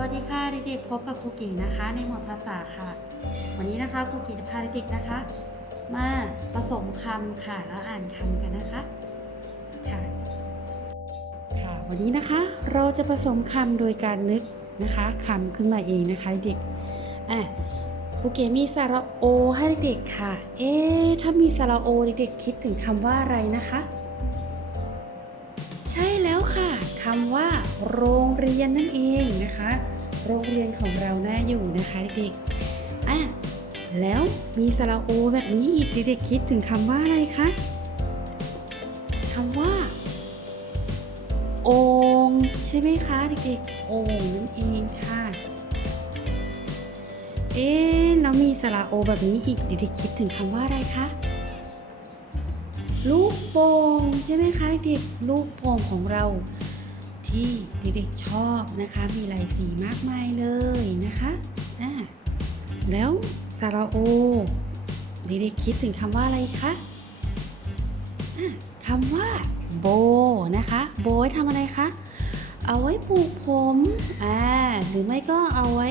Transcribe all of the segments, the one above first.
วัสดีค่ะเด็กๆพบกับครูกิ่งนะคะ ในหมวดภาษาค่ะ วันนี้นะคะครูกิ่งจะพาเด็กๆนะคะ มาผสมคำค่ะแล้วอ่านคำกันนะคะค่ะค่ะ วันนี้นะคะเราจะผสมคำโดยการนึกนะคะคำขึ้นมาเองนะคะเด็กอะครูเกมีสระโอให้เด็กๆค่ะ เอ๊ถ้ามีสระโอเด็กๆคิดถึงคำว่าอะไรนะคะ ใช่แล้วค่ะคำว่าโรงเรียนนั่นเองนะคะ โรงเรียนของเราน่าอยู่นะคะเด็กๆอะแล้วมีสระโอแบบนี้อีกเด็กๆคิดถึงคำว่าอะไรคะคำว่าโอ่งใช่ไหมคะเด็กๆโอ่งนั่นเองค่ะ เอ๊แล้วมีสระโอแบบนี้อีกเด็กๆคิดถึงคำว่าอะไรคะลูกโป่งใช่ไหมคะเด็กๆลูกโป่งของเรา ที่เด็กๆชอบนะคะ มีหลายสีมากมายเลยนะคะแล้วสระโอเด็กๆคิดถึงคำว่าอะไรคะะคำว่าโบนะคะโบไว้ทำอะไรคะเอาไว้ผูกผมอ่าหรือไม่ก็เอาไว้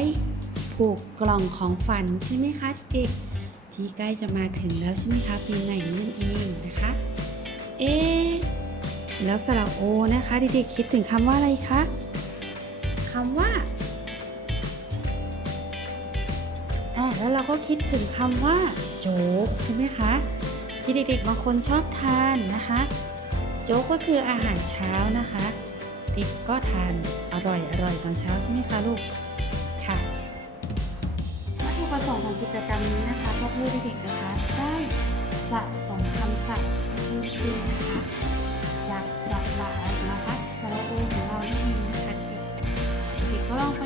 ผูกกล่องของฝันใช่ไหมคะเด็กที่ใกล้จะมาถึงแล้วใช่ไหมคะปีใหม่นี้นั่นเองนะคะ เอ๊ แล้วสระโอนะคะเด็กๆคิดถึงคำว่าอะไรคะคำว่าอะแล้วเราก็คิดถึงคำว่าโจ๊กใช่ไหมคะที่เด็กๆบางคนชอบทานนะคะ โจ๊กก็คืออาหารเช้านะคะเด็กก็ทานอร่อยอร่อยตอนเช้าใช่ไหมคะลูกค่ะวัตถุประสงค์ของกิจกรรมนี้นะคะก็เพื่อเด็กๆนะคะได้สะสมคำศัพท์เพิ่มขึ้นนะคะ จากสระนะคะสาระโอของเราที่มีนะคะเด็กๆก็ลองไป